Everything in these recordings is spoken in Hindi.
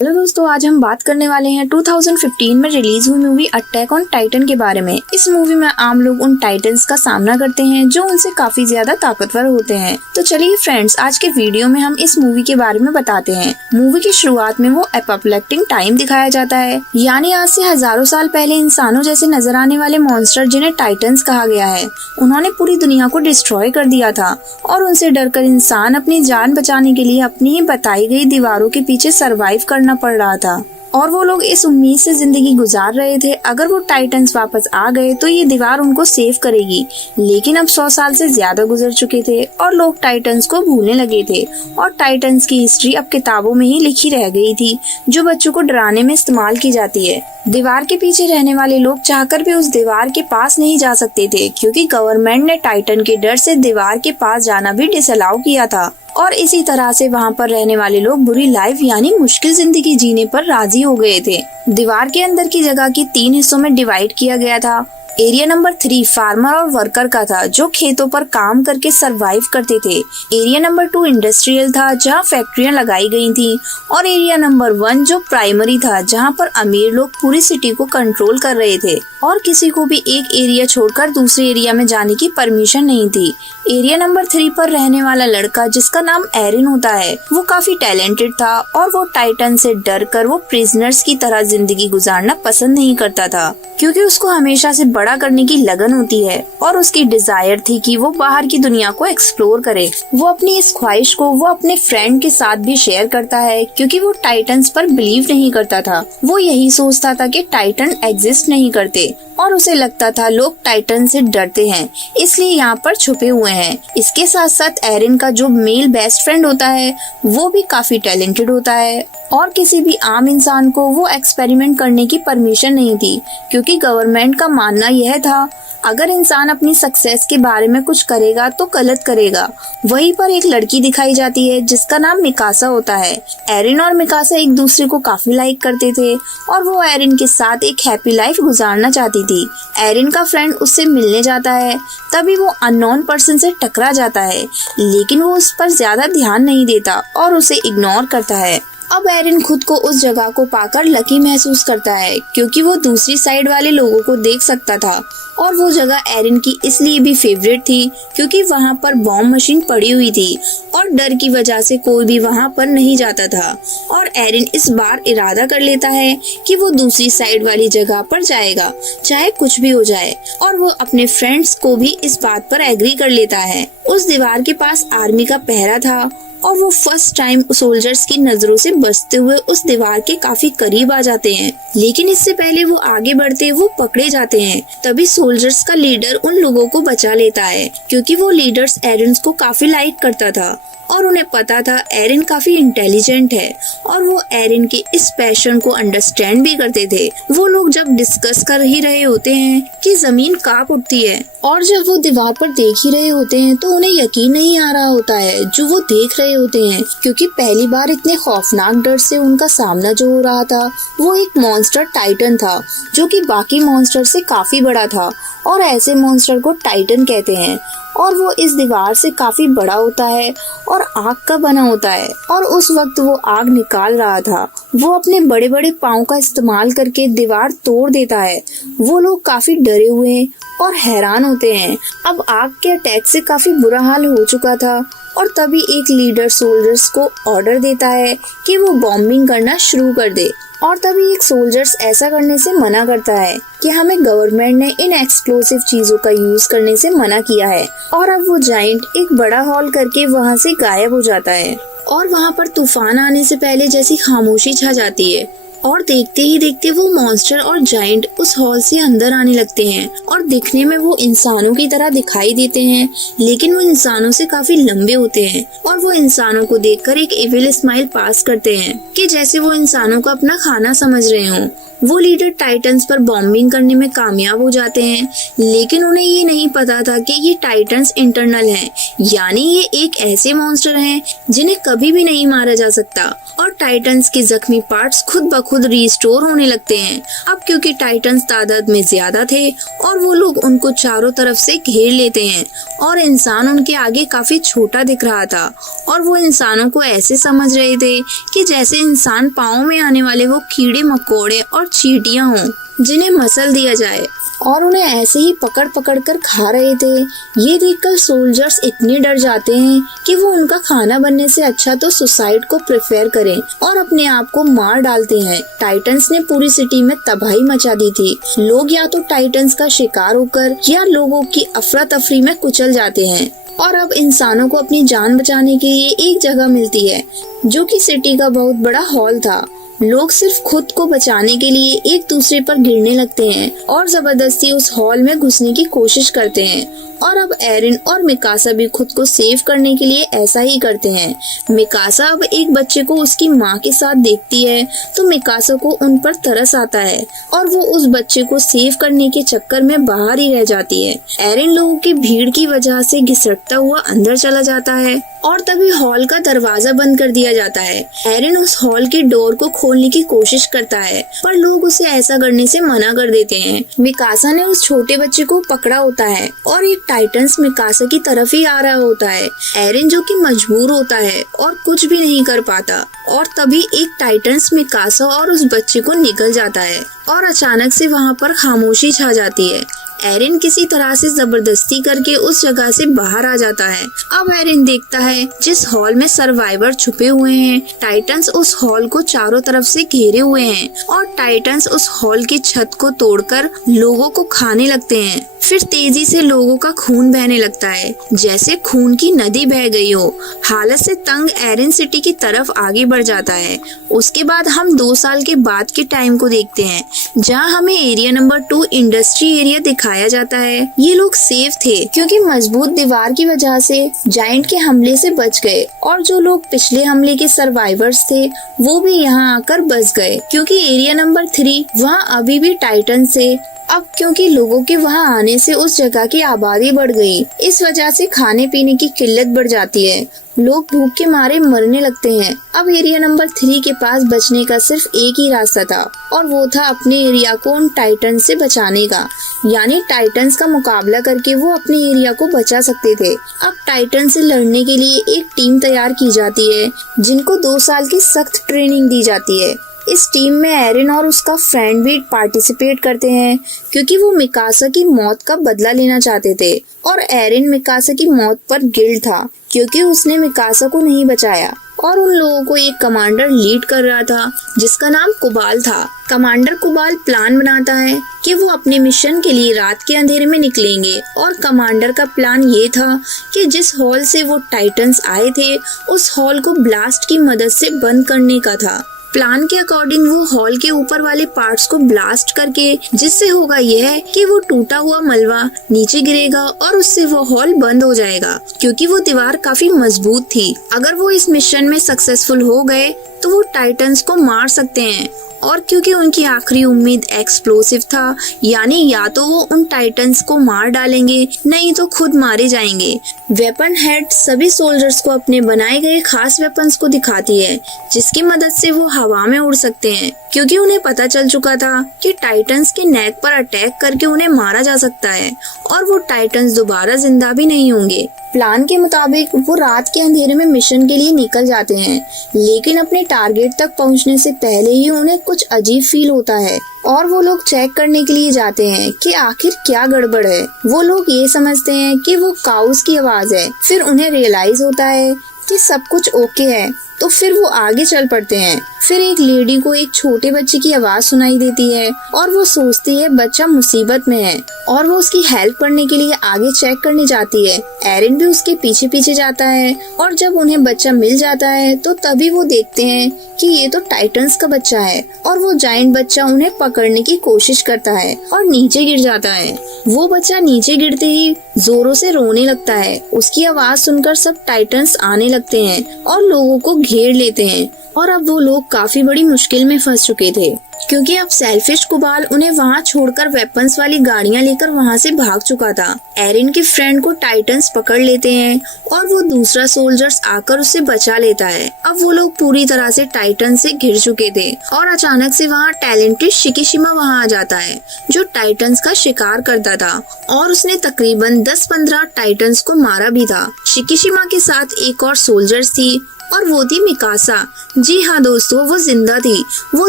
हेलो दोस्तों, आज हम बात करने वाले हैं 2015 में रिलीज हुई मूवी अटैक ऑन टाइटन के बारे में। इस मूवी में आम लोग उन टाइटन्स का सामना करते हैं जो उनसे काफी ज्यादा ताकतवर होते हैं। तो चलिए फ्रेंड्स, आज के वीडियो में हम इस मूवी के बारे में बताते हैं। मूवी की शुरुआत में वो एपोकैलिप्टिक टाइम दिखाया जाता है, यानी आज से हजारों साल पहले इंसानों जैसे नजर आने वाले मॉन्स्टर जिन्हें टाइटन्स कहा गया है, उन्होंने पूरी दुनिया को डिस्ट्रॉय कर दिया था और उनसे डरकर इंसान अपनी जान बचाने के लिए अपनी ही बताई गई दीवारों के पीछे सरवाइव करना पड़ रहा था। और वो लोग इस उम्मीद से जिंदगी गुजार रहे थे, अगर वो टाइटन्स वापस आ गए तो ये दीवार उनको सेव करेगी। लेकिन अब 100 साल से ज्यादा गुजर चुके थे और लोग टाइटन्स को भूलने लगे थे और टाइटन्स की हिस्ट्री अब किताबों में ही लिखी रह गई थी, जो बच्चों को डराने में इस्तेमाल की जाती है। दीवार के पीछे रहने वाले लोग चाहकर भी उस दीवार के पास नहीं जा सकते थे, क्योंकि गवर्नमेंट ने टाइटन के डर से दीवार के पास जाना भी डिसअलाउ किया था। और इसी तरह से वहाँ पर रहने वाले लोग बुरी लाइफ यानी मुश्किल जिंदगी जीने पर राजी हो गए थे। दीवार के अंदर की जगह की 3 हिस्सों में डिवाइड किया गया था। एरिया नंबर 3 फार्मर और वर्कर का था, जो खेतों पर काम करके सरवाइव करते थे। एरिया नंबर 2 इंडस्ट्रियल था, जहाँ फैक्ट्रियां लगाई गई थी। और एरिया नंबर 1 जो प्राइमरी था, जहाँ पर अमीर लोग पूरी सिटी को कंट्रोल कर रहे थे और किसी को भी एक एरिया छोड़कर दूसरे एरिया में जाने की परमिशन नहीं थी। एरिया नंबर 3 पर रहने वाला लड़का, जिसका नाम एरिन होता है, वो काफी टैलेंटेड था और वो टाइटन से डर कर वो प्रिजनर्स की तरह जिंदगी गुजारना पसंद नहीं करता था, क्योंकि उसको हमेशा से बड़ा करने की लगन होती है और उसकी डिजायर थी कि वो बाहर की दुनिया को एक्सप्लोर करे। वो अपनी इस ख्वाहिश को वो अपने फ्रेंड के साथ भी शेयर करता है, क्योंकि वो टाइटन्स पर बिलीव नहीं करता था। वो यही सोचता था कि टाइटन एग्जिस्ट नहीं करते और उसे लगता था लोग टाइटन से डरते हैं, इसलिए यहाँ पर छुपे हुए हैं। इसके साथ साथ एरिन का जो मेल बेस्ट फ्रेंड होता है, वो भी काफी टैलेंटेड होता है और किसी भी आम इंसान को वो एक्सपेरिमेंट करने की परमिशन नहीं थी, क्योंकि गवर्नमेंट का मानना यह था अगर इंसान अपनी सक्सेस के बारे में कुछ करेगा तो गलत करेगा। वहीं पर एक लड़की दिखाई जाती है जिसका नाम मिकासा होता है। एरिन और मिकासा एक दूसरे को काफी लाइक करते थे और वो एरिन के साथ एक हैप्पी लाइफ गुजारना चाहती थी। एरिन का फ्रेंड उससे मिलने जाता है, तभी वो अननोन पर्सन से टकरा जाता है, लेकिन वो उस पर ज्यादा ध्यान नहीं देता और उसे इग्नोर करता है। अब एरिन खुद को उस जगह को पाकर लकी महसूस करता है, क्योंकि वो दूसरी साइड वाले लोगों को देख सकता था। और वो जगह एरिन की इसलिए भी फेवरेट थी क्योंकि वहाँ पर बॉम्ब मशीन पड़ी हुई थी और डर की वजह से कोई भी वहाँ पर नहीं जाता था। और एरिन इस बार इरादा कर लेता है कि वो दूसरी साइड वाली जगह पर जाएगा, चाहे कुछ भी हो जाए। और वो अपने फ्रेंड्स को भी इस बात पर एग्री कर लेता है। उस दीवार के पास आर्मी का पहरा था और वो फर्स्ट टाइम सोल्जर्स की नजरों से बचते हुए उस दीवार के काफी करीब आ जाते हैं, लेकिन इससे पहले वो आगे बढ़ते वो पकड़े जाते हैं। तभी सोल्जर्स का लीडर उन लोगों को बचा लेता है, क्योंकि वो लीडर्स एरिन को काफी लाइक करता था और उन्हें पता था एरिन काफी इंटेलिजेंट है और वो एरिन के इस पैशन को अंडरस्टैंड भी करते थे। वो लोग जब डिस्कस कर ही रहे होते हैं कि जमीन कांप उठती है और जब वो दीवार पर देख ही रहे होते हैं तो उन्हें यकीन नहीं आ रहा होता है जो वो देख रहे होते हैं, क्योंकि पहली बार इतने खौफनाक डर से उनका सामना जो हो रहा था वो एक मॉन्स्टर टाइटन था, जो कि बाकी मॉन्स्टर से काफी बड़ा था और ऐसे मॉन्स्टर को टाइटन कहते हैं। और वो इस दीवार से काफी बड़ा होता है और आग का बना होता है और उस वक्त वो आग निकाल रहा था। वो अपने बड़े बड़े पाँव का इस्तेमाल करके दीवार तोड़ देता है। वो लोग काफी डरे हुए और हैरान होते हैं। अब आग के अटैक से काफी बुरा हाल हो चुका था और तभी एक लीडर सोल्जर्स को ऑर्डर देता है कि वो बॉम्बिंग करना शुरू कर दे। और तभी एक सोल्जर्स ऐसा करने से मना करता है कि हमें गवर्नमेंट ने इन एक्सप्लोसिव चीजों का यूज करने से मना किया है। और अब वो जाइंट एक बड़ा हॉल करके वहाँ से गायब हो जाता है और वहाँ पर तूफान आने से पहले जैसी खामोशी छा जाती है और देखते ही देखते वो मॉन्स्टर और जाइंट उस हॉल से अंदर आने लगते हैं और दिखने में वो इंसानों की तरह दिखाई देते हैं, लेकिन वो इंसानों से काफी लंबे होते हैं और वो इंसानों को देखकर एक इविल स्माइल पास करते हैं कि जैसे वो इंसानों को अपना खाना समझ रहे हों। वो लीडर टाइटन्स पर बॉम्बिंग करने में कामयाब हो जाते हैं, लेकिन उन्हें ये नहीं पता था कि ये टाइटन्स इंटरनल हैं, यानी ये एक ऐसे मॉन्स्टर हैं जिन्हें कभी भी नहीं मारा जा सकता और टाइटन्स के जख्मी पार्ट्स खुद ब खुद रिस्टोर होने लगते हैं। अब क्योंकि टाइटन्स तादाद में ज्यादा थे और वो लोग उनको चारों तरफ से घेर लेते हैं और इंसान उनके आगे काफी छोटा दिख रहा था और वो इंसानों को ऐसे समझ रहे थे कि जैसे इंसान पाँव में आने वाले वो कीड़े मकोड़े और चींटियां हों जिन्हें मसल दिया जाए और उन्हें ऐसे ही पकड़ पकड़ कर खा रहे थे। ये देखकर सोल्जर्स इतने डर जाते हैं कि वो उनका खाना बनने से अच्छा तो सुसाइड को प्रेफर करें और अपने आप को मार डालते हैं। टाइटन्स ने पूरी सिटी में तबाही मचा दी थी। लोग या तो टाइटन्स का शिकार होकर या लोगों की अफरा तफरी में कुचल जाते हैं और अब इंसानों को अपनी जान बचाने के लिए एक जगह मिलती है जो कि सिटी का बहुत बड़ा हॉल था। लोग सिर्फ खुद को बचाने के लिए एक दूसरे पर गिरने लगते हैं और जबरदस्ती उस हॉल में घुसने की कोशिश करते हैं और अब एरिन और मिकासा भी खुद को सेव करने के लिए ऐसा ही करते हैं। मिकासा अब एक बच्चे को उसकी माँ के साथ देखती है तो मिकासा को उन पर तरस आता है और वो उस बच्चे को सेव करने के चक्कर में बाहर ही रह जाती है। एरिन लोगों की भीड़ की वजह से घिसटता हुआ अंदर चला जाता है और तभी हॉल का दरवाजा बंद कर दिया जाता है। एरिन उस हॉल की डोर को खोलने की कोशिश करता है पर लोग उसे ऐसा करने से मना कर देते हैं। मिकासा ने उस छोटे बच्चे को पकड़ा होता है और एक टाइटन्स मिकासा की तरफ ही आ रहा होता है। एरिन जो कि मजबूर होता है और कुछ भी नहीं कर पाता और तभी एक टाइटन्स मिकासा और उस बच्चे को निकल जाता है और अचानक से वहाँ पर खामोशी छा जाती है। एरिन किसी तरह से जबरदस्ती करके उस जगह से बाहर आ जाता है। अब एरिन देखता है जिस हॉल में सर्वाइवर छुपे हुए हैं, टाइटन्स उस हॉल को चारों तरफ से घेरे हुए हैं और टाइटन्स उस हॉल की छत को तोड़कर लोगों को खाने लगते हैं। फिर तेजी से लोगों का खून बहने लगता है जैसे खून की नदी बह गई हो। हालत से तंग एरिन सिटी की तरफ आगे बढ़ जाता है। उसके बाद हम 2 साल के बाद के टाइम को देखते हैं जहां हमें एरिया नंबर 2 इंडस्ट्री एरिया दिखाया जाता है। ये लोग सेफ थे क्योंकि मजबूत दीवार की वजह से जायंट के हमले से बच गए और जो लोग पिछले हमले के सर्वाइवर्स थे वो भी यहाँ आकर बच गए क्योंकि एरिया नंबर 3 वहाँ अभी भी टाइटन से अब क्योंकि लोगों के वहां आने से उस जगह की आबादी बढ़ गई, इस वजह से खाने पीने की किल्लत बढ़ जाती है। लोग भूख के मारे मरने लगते हैं। अब एरिया नंबर 3 के पास बचने का सिर्फ एक ही रास्ता था और वो था अपने एरिया को उन टाइटन से बचाने का, यानी टाइटन्स का मुकाबला करके वो अपने एरिया को बचा सकते थे। अब टाइटन से लड़ने के लिए एक टीम तैयार की जाती है जिनको 2 साल की सख्त ट्रेनिंग दी जाती है। इस टीम में एरिन और उसका फ्रेंड भी पार्टिसिपेट करते हैं क्योंकि वो मिकासा की मौत का बदला लेना चाहते थे और एरिन मिकासा की मौत पर गिल्ट था क्योंकि उसने मिकासा को नहीं बचाया और उन लोगों को एक कमांडर लीड कर रहा था जिसका नाम कुबाल था। कमांडर कुबाल प्लान बनाता है कि वो अपने मिशन के लिए रात के अंधेरे में निकलेंगे और कमांडर का प्लान ये था कि जिस हॉल से वो टाइटन्स आए थे उस हॉल को ब्लास्ट की मदद से बंद करने का था। प्लान के अकॉर्डिंग वो हॉल के ऊपर वाले पार्ट्स को ब्लास्ट करके जिससे होगा यह कि वो टूटा हुआ मलबा नीचे गिरेगा और उससे वो हॉल बंद हो जाएगा क्योंकि वो दीवार काफी मजबूत थी। अगर वो इस मिशन में सक्सेसफुल हो गए तो वो टाइटन्स को मार सकते हैं और क्योंकि उनकी आखिरी उम्मीद एक्सप्लोसिव था, यानी या तो वो उन टाइटन्स को मार डालेंगे नहीं तो खुद मारे जाएंगे। वेपन हेड सभी सोल्जर्स को अपने बनाए गए खास वेपन्स को दिखाती है जिसकी मदद से वो हवा में उड़ सकते हैं क्योंकि उन्हें पता चल चुका था कि टाइटन्स के नेक पर अटैक करके उन्हें मारा जा सकता है और वो टाइटन्स दोबारा जिंदा भी नहीं होंगे। प्लान के मुताबिक वो रात के अंधेरे में मिशन के लिए निकल जाते हैं लेकिन अपने टारगेट तक पहुंचने से पहले ही उन्हें कुछ अजीब फील होता है और वो लोग चेक करने के लिए जाते हैं कि आखिर क्या गड़बड़ है। वो लोग ये समझते हैं कि वो काउस की आवाज है, फिर उन्हें रियलाइज होता है कि सब कुछ ओके है तो फिर वो आगे चल पड़ते हैं। फिर एक लेडी को एक छोटे बच्चे की आवाज सुनाई देती है और वो सोचती है बच्चा मुसीबत में है और वो उसकी हेल्प करने के लिए आगे चेक करने जाती है। एरिन भी उसके पीछे पीछे जाता है और जब उन्हें बच्चा मिल जाता है तो तभी वो देखते हैं कि ये तो टाइटन्स का बच्चा है और वो जायंट बच्चा उन्हें पकड़ने की कोशिश करता है और नीचे गिर जाता है। वो बच्चा नीचे गिरते ही जोरों से रोने लगता है। उसकी आवाज सुनकर सब टाइटन्स आने लगते हैं और लोगों को घेर लेते हैं और अब वो लोग काफी बड़ी मुश्किल में फंस चुके थे, क्योंकि अब सेल्फिश कुबाल उन्हें वहाँ छोड़कर वेपन्स वाली गाड़ियाँ लेकर वहाँ से भाग चुका था। एरिन के फ्रेंड को टाइटन्स पकड़ लेते हैं और वो दूसरा सोल्जर्स आकर उसे बचा लेता है। अब वो लोग पूरी तरह से टाइटन से घिर चुके थे और अचानक से वहाँ टैलेंटेड शिकिशिमा वहाँ आ जाता है, जो टाइटन्स का शिकार करता था और उसने तकरीबन 10-15 टाइटन्स को मारा भी था। शिकिशिमा के साथ एक और सोल्जर्स थी और वो थी मिकासा। जी हाँ दोस्तों, वो जिंदा थी। वो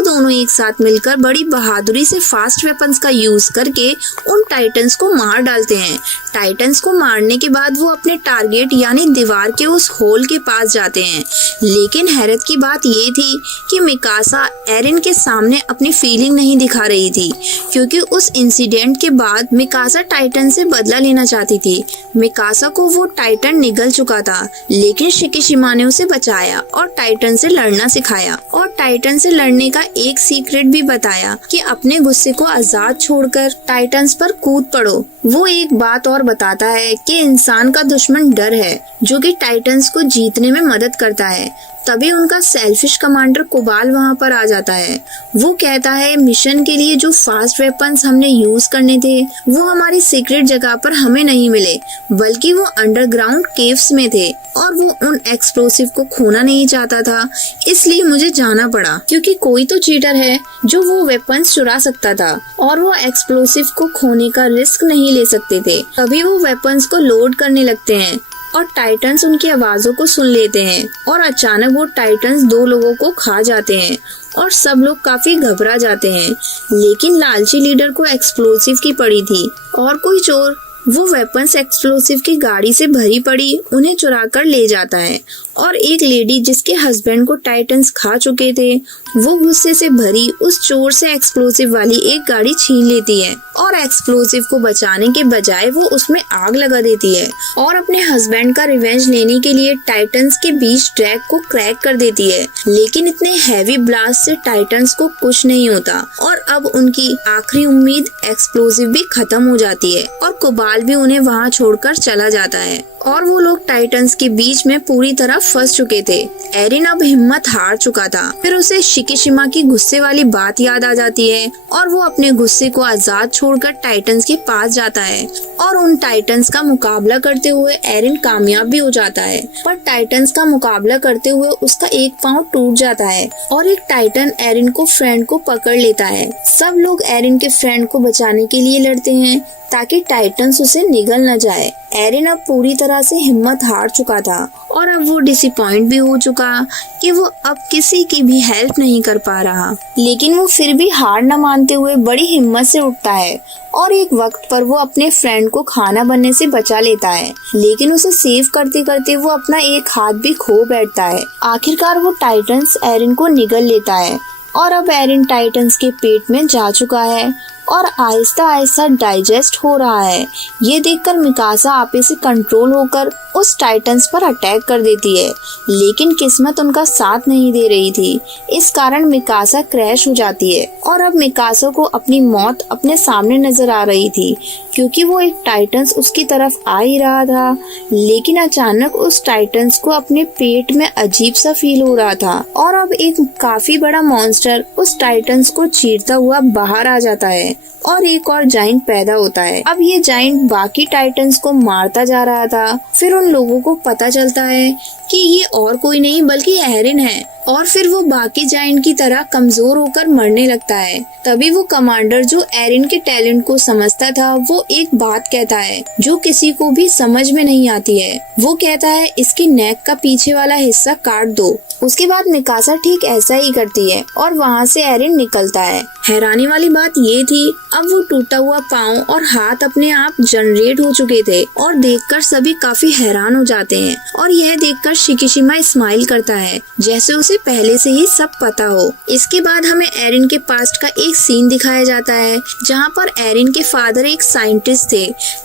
दोनों एक साथ मिलकर बड़ी बहादुरी से फास्ट वेपन्स का यूज करके उन टाइटन्स को मार डालते हैं। टाइटन्स को मारने के बाद वो अपने टारगेट यानी दीवार के उस होल के पास जाते हैं, लेकिन हैरत की बात ये थी कि मिकासा एरिन के सामने अपनी फीलिंग नहीं दिखा रही थी, क्योंकि उस इंसिडेंट के बाद मिकासा टाइटन से बदला लेना चाहती थी। मिकासा को वो टाइटन निगल चुका था, लेकिन शिकिशिमा ने उसे बचाया और टाइटन से लड़ना सिखाया और टाइटन से लड़ने का एक सीक्रेट भी बताया कि अपने गुस्से को आजाद छोड़कर टाइटन्स पर कूद पड़ो। वो एक बात और बताता है कि इंसान का दुश्मन डर है, जो कि टाइटन्स को जीतने में मदद करता है। तभी उनका सेल्फिश कमांडर कोबाल वहाँ पर आ जाता है। वो कहता है मिशन के लिए जो फास्ट वेपन्स हमने यूज करने थे वो हमारी सीक्रेट जगह पर हमें नहीं मिले, बल्कि वो अंडरग्राउंड केव्स में थे और वो उन एक्सप्लोसिव को खोना नहीं चाहता था, इसलिए मुझे जाना पड़ा, क्योंकि कोई तो चीटर है जो वो वेपन्स चुरा सकता था और वो एक्सप्लोसिव को खोने का रिस्क नहीं ले सकते थे। तभी वो वेपन्स को लोड करने लगते हैं और टाइटन्स उनकी आवाजों को सुन लेते हैं और अचानक वो टाइटन्स 2 लोगों को खा जाते हैं और सब लोग काफी घबरा जाते हैं। लेकिन लालची लीडर को एक्सप्लोसिव की पड़ी थी और कोई चोर वो वेपन्स एक्सप्लोसिव की गाड़ी से भरी पड़ी उन्हें चुरा कर ले जाता है और एक लेडी जिसके हस्बैंड को टाइटन्स खा चुके थे वो गुस्से से भरी उस चोर से एक्सप्लोसिव वाली एक गाड़ी छीन लेती है और एक्सप्लोसिव को बचाने के बजाय वो उसमें आग लगा देती है और अपने हस्बैंड का रिवेंज लेने के लिए टाइटन्स के बीच ट्रैक को क्रैक कर देती है। लेकिन इतने हैवी ब्लास्ट से टाइटन्स को कुछ नहीं होता और अब उनकी आखिरी उम्मीद एक्सप्लोसिव भी खत्म हो जाती है और कोबाल भी उन्हें वहाँ छोड़कर चला जाता है और वो लोग टाइटन्स के बीच में पूरी तरह फंस चुके थे। एरिन अब हिम्मत हार चुका था। फिर उसे शिकिशिमा की गुस्से वाली बात याद आ जाती है और वो अपने गुस्से को आजाद छोड़कर टाइटन्स के पास जाता है और उन टाइटन्स का मुकाबला करते हुए एरिन कामयाब भी हो जाता है। पर टाइटन्स का मुकाबला करते हुए उसका एक पाँव टूट जाता है और एक टाइटन एरिन को फ्रेंड को पकड़ लेता है। सब लोग एरिन के फ्रेंड को बचाने के लिए लड़ते हैं ताकि टाइटन्स उसे निगल न जाए। एरिन अब पूरी तरह से हिम्मत हार चुका था और अब वो डिसअपॉइंट भी हो चुका कि वो अब किसी की भी हेल्प नहीं कर पा रहा। लेकिन वो फिर भी हार न मानते हुए बड़ी हिम्मत से उठता है और एक वक्त पर वो अपने फ्रेंड को खाना बनने से बचा लेता है, लेकिन उसे सेव करते करते वो अपना एक हाथ भी खो बैठता है। आखिरकार वो टाइटन्स एरिन को निगल लेता है और अब एरिन टाइटन्स के पेट में जा चुका है और आहिस्ता आहिस्ता डाइजेस्ट हो रहा है। ये देखकर मिकासा आपे से कंट्रोल होकर उस टाइटन्स पर अटैक कर देती है, लेकिन किस्मत उनका साथ नहीं दे रही थी। इस कारण मिकासा क्रैश हो जाती है और अब मिकासा को अपनी मौत अपने सामने नजर आ रही थी, क्योंकि वो एक टाइटन्स उसकी तरफ आ ही रहा था। लेकिन अचानक उस टाइटन्स को अपने पेट में अजीब सा फील हो रहा था और अब एक काफी बड़ा मॉन्स्टर उस टाइटन्स को चीरता हुआ बाहर आ जाता है और एक और जाइंट पैदा होता है। अब ये जाइंट बाकी टाइटन्स को मारता जा रहा था। फिर उन लोगों को पता चलता है कि ये और कोई नहीं बल्कि एरिन है और फिर वो बाकी जाइंट की तरह कमजोर होकर मरने लगता है। तभी वो कमांडर जो एरिन के टैलेंट को समझता था वो एक बात कहता है जो किसी को भी समझ में नहीं आती है। वो कहता है इसकी नेक का पीछे वाला हिस्सा काट दो। उसके बाद मिकासा ठीक ऐसा ही करती है और वहाँ से एरिन निकलता है। हैरानी वाली बात ये थी अब वो टूटा हुआ पाँव और हाथ अपने आप जनरेट हो चुके थे और देखकर सभी काफी हैरान हो जाते हैं और यह देखकर शिकिशिमा स्माइल करता है जैसे उसे पहले से ही सब पता हो। इसके बाद हमें एरिन के पास्ट का एक सीन दिखाया जाता है जहाँ पर एरिन के फादर एक साइंटिस्ट थे।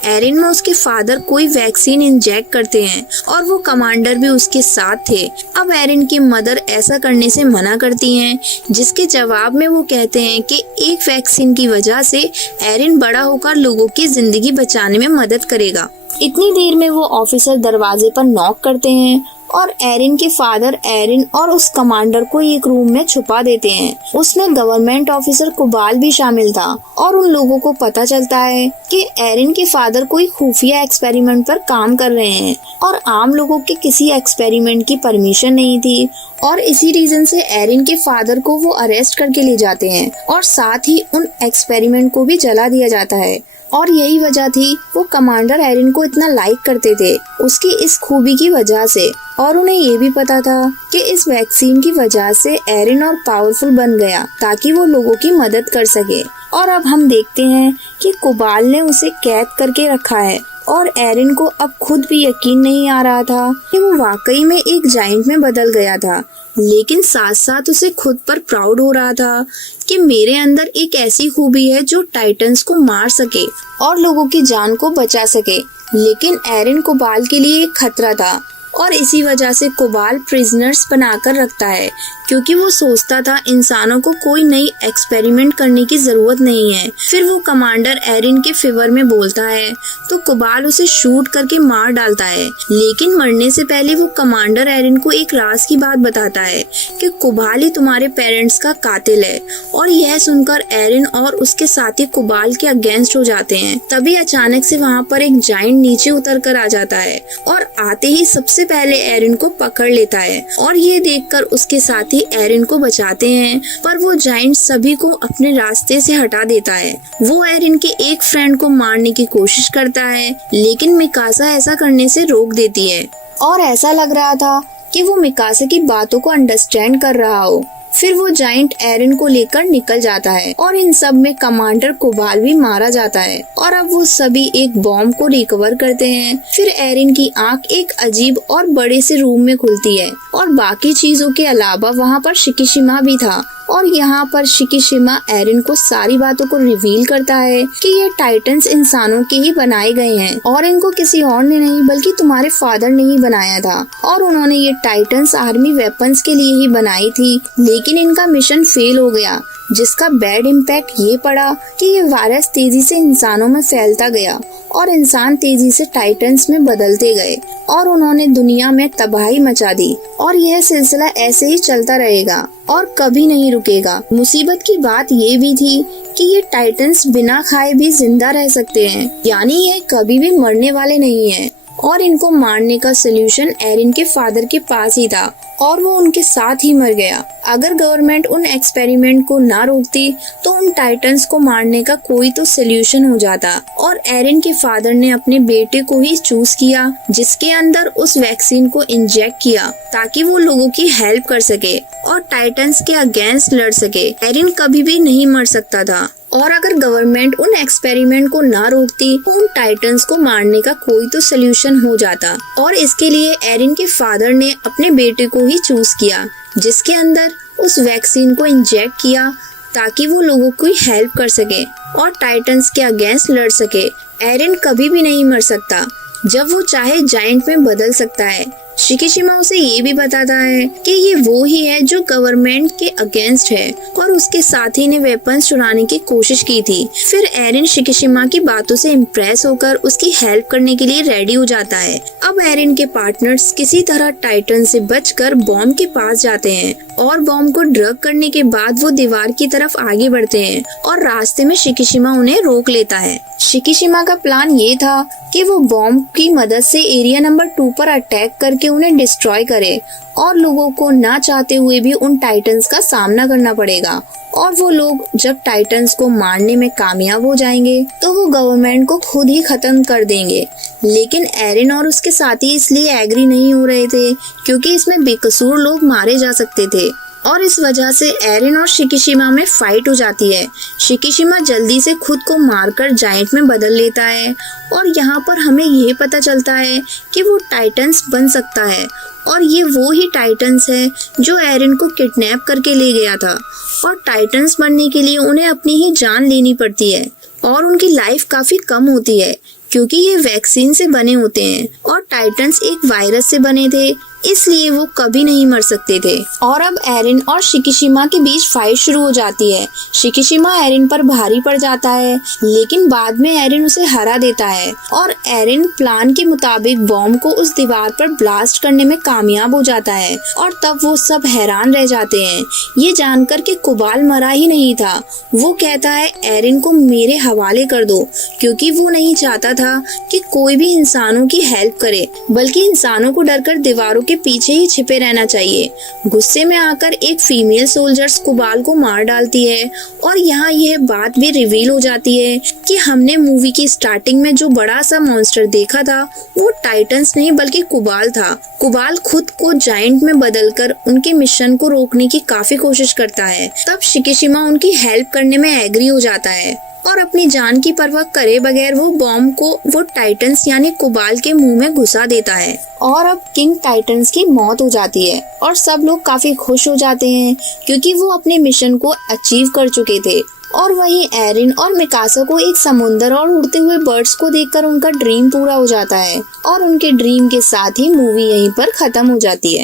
एरिन में उसके फादर कोई वैक्सीन इंजेक्ट करते हैं और वो कमांडर भी उसके साथ थे। अब एरिन की मदर ऐसा करने से मना करती हैं, जिसके जवाब में वो कहते हैं कि एक वैक्सीन की वजह से एरिन बड़ा होकर लोगों की जिंदगी बचाने में मदद करेगा। इतनी देर में वो ऑफिसर दरवाजे पर नॉक करते हैं और एरिन के फादर एरिन और उस कमांडर को एक रूम में छुपा देते हैं। उसमें गवर्नमेंट ऑफिसर कुबाल भी शामिल था और उन लोगों को पता चलता है कि एरिन के फादर कोई खुफिया एक्सपेरिमेंट पर काम कर रहे हैं और आम लोगों के किसी एक्सपेरिमेंट की परमिशन नहीं थी और इसी रीजन से एरिन के फादर को वो अरेस्ट करके ले जाते हैं और साथ ही उन एक्सपेरिमेंट को भी जला दिया जाता है। और यही वजह थी वो कमांडर एरिन को इतना लाइक करते थे, उसकी इस खूबी की वजह से। और उन्हें ये भी पता था कि इस वैक्सीन की वजह से एरिन और पावरफुल बन गया ताकि वो लोगों की मदद कर सके। और अब हम देखते हैं कि कुबाल ने उसे कैद करके रखा है और एरिन को अब खुद भी यकीन नहीं आ रहा था कि वो वाकई में एक जायंट में बदल गया था, लेकिन साथ साथ उसे खुद पर प्राउड हो रहा था कि मेरे अंदर एक ऐसी खूबी है जो टाइटन्स को मार सके और लोगों की जान को बचा सके। लेकिन एरिन कुबाल के लिए एक खतरा था और इसी वजह से कुबाल प्रिजनर्स बनाकर रखता है, क्योंकि वो सोचता था इंसानों को कोई नई एक्सपेरिमेंट करने की जरूरत नहीं है। फिर वो कमांडर एरिन के फेवर में बोलता है तो कुबाल उसे शूट करके मार डालता है, लेकिन मरने से पहले वो कमांडर एरिन को एक राज की बात बताता है कि कुबाल ही तुम्हारे पेरेंट्स का कातिल है। और यह सुनकर एरिन और उसके साथी कुबाल के अगेंस्ट हो जाते हैं। तभी अचानक से वहाँ पर एक जायंट नीचे उतर कर आ जाता है और आते ही सबसे पहले एरिन को पकड़ लेता है और ये देखकर उसके साथी एरिन को बचाते हैं, पर वो जायंट सभी को अपने रास्ते से हटा देता है। वो एरिन के एक फ्रेंड को मारने की कोशिश करता है, लेकिन मिकासा ऐसा करने से रोक देती है और ऐसा लग रहा था कि वो मिकासा की बातों को अंडरस्टैंड कर रहा हो। फिर वो जायंट एरिन को लेकर निकल जाता है और इन सब में कमांडर कुबाल भी मारा जाता है और अब वो सभी एक बॉम्ब को रिकवर करते हैं। फिर एरिन की आंख एक अजीब और बड़े से रूम में खुलती है और बाकी चीजों के अलावा वहाँ पर शिकिशिमा भी था और यहाँ पर शिकिशिमा एरिन को सारी बातों को रिवील करता है कि ये टाइटन्स इंसानों के ही बनाए गए हैं और इनको किसी और ने नहीं बल्कि तुम्हारे फादर ने ही बनाया था और उन्होंने ये टाइटन्स आर्मी वेपन्स के लिए ही बनाई थी, लेकिन इनका मिशन फेल हो गया, जिसका बैड इम्पैक्ट ये पड़ा कि ये वायरस तेजी से इंसानों में फैलता गया और इंसान तेजी से टाइटन्स में बदलते गए और उन्होंने दुनिया में तबाही मचा दी और यह सिलसिला ऐसे ही चलता रहेगा और कभी नहीं रुकेगा। मुसीबत की बात ये भी थी कि ये टाइटन्स बिना खाए भी जिंदा रह सकते हैं, यानी ये कभी भी मरने वाले नहीं हैं और इनको मारने का सोल्यूशन एरिन के फादर के पास ही था और वो उनके साथ ही मर गया। अगर गवर्नमेंट उन एक्सपेरिमेंट को ना रोकती तो उन टाइटन्स को मारने का कोई तो सोल्यूशन हो जाता और एरिन के फादर ने अपने बेटे को ही चूज किया, जिसके अंदर उस वैक्सीन को इंजेक्ट किया ताकि वो लोगों की हेल्प कर सके और टाइटन्स के अगेंस्ट लड़ सके। एरिन कभी भी नहीं मर सकता था और अगर गवर्नमेंट उन एक्सपेरिमेंट को ना रोकती तो उन टाइटन्स को मारने का कोई तो सोल्यूशन हो जाता और इसके लिए एरिन के फादर ने अपने बेटे को ही चूज किया, जिसके अंदर उस वैक्सीन को इंजेक्ट किया ताकि वो लोगों की हेल्प कर सके और टाइटन्स के अगेंस्ट लड़ सके। एरिन कभी भी नहीं मर सकता, जब वो चाहे जायंट में बदल सकता है। शिकिशिमा उसे ये भी बताता है कि ये वो ही है जो गवर्नमेंट के अगेंस्ट है और उसके साथी ने वेपन्स चुराने की कोशिश की थी। फिर एरिन शिकिशिमा की बातों से इम्प्रेस होकर उसकी हेल्प करने के लिए रेडी हो जाता है। अब एरिन के पार्टनर्स किसी तरह टाइटन से बचकर बॉम्ब के पास जाते हैं और बॉम्ब को ड्रग करने के बाद वो दीवार की तरफ आगे बढ़ते हैं और रास्ते में शिकिशिमा उन्हें रोक लेता है। शिकिशिमा का प्लान ये था कि वो बॉम्ब की मदद से एरिया नंबर 2 पर अटैक करके उन्हें डिस्ट्रॉय करे और लोगों को ना चाहते हुए भी उन टाइटन्स का सामना करना पड़ेगा और वो लोग जब टाइटन्स को मारने में कामयाब हो जाएंगे तो वो गवर्नमेंट को खुद ही खत्म कर देंगे। लेकिन एरिन और उसके साथी इसलिए एग्री नहीं हो रहे थे क्योंकि इसमें बेकसूर लोग मारे जा सकते थे और इस वजह से एरिन और शिकिशिमा में फाइट हो जाती है। शिकिशिमा जल्दी से खुद को मारकर जायंट में बदल लेता है और यहाँ पर हमें यह पता चलता है कि वो टाइटन्स बन सकता है और ये वो ही टाइटन्स है जो एरिन को किडनैप करके ले गया था और टाइटन्स बनने के लिए उन्हें अपनी ही जान लेनी पड़ती है और उनकी लाइफ काफी कम होती है क्योंकि ये वैक्सीन से बने होते हैं और टाइटन्स एक वायरस से बने थे इसलिए वो कभी नहीं मर सकते थे। और अब एरिन और शिकिशिमा के बीच फाइट शुरू हो जाती है। शिकिशिमा एरिन पर भारी पड़ जाता है, लेकिन बाद में एरिन उसे हरा देता है और एरिन प्लान के मुताबिक बॉम्ब को उस दीवार पर ब्लास्ट करने में कामयाब हो जाता है। और तब वो सब हैरान रह जाते हैं, ये जानकर कि कुबाल मरा ही नहीं था। वो कहता है एरिन को मेरे हवाले कर दो, क्योंकि वो नहीं चाहता था कि कोई भी इंसानों की हेल्प करे, बल्कि इंसानों को डरकर दीवारों के पीछे ही छिपे रहना चाहिए। गुस्से में आकर एक फीमेल सोल्जर्स कुबाल को मार डालती है और यहाँ यह बात भी रिवील हो जाती है कि हमने मूवी की स्टार्टिंग में जो बड़ा सा मॉन्स्टर देखा था वो टाइटन्स नहीं बल्कि कुबाल था। कुबाल खुद को जायंट में बदलकर उनके मिशन को रोकने की काफी कोशिश करता है। तब शिकिशिमा उनकी हेल्प करने में एग्री हो जाता है और अपनी जान की परवाह करे बगैर वो बॉम्ब को वो टाइटन्स यानी कुबाल के मुंह में घुसा देता है। और अब किंग टाइटन्स की मौत हो जाती है और सब लोग काफी खुश हो जाते हैं, क्योंकि वो अपने मिशन को अचीव कर चुके थे। और वहीं एरिन और मिकासा को एक समुंदर और उड़ते हुए बर्ड्स को देखकर उनका ड्रीम पूरा हो जाता है और उनके ड्रीम के साथ ही मूवी यहीं पर खत्म हो जाती है।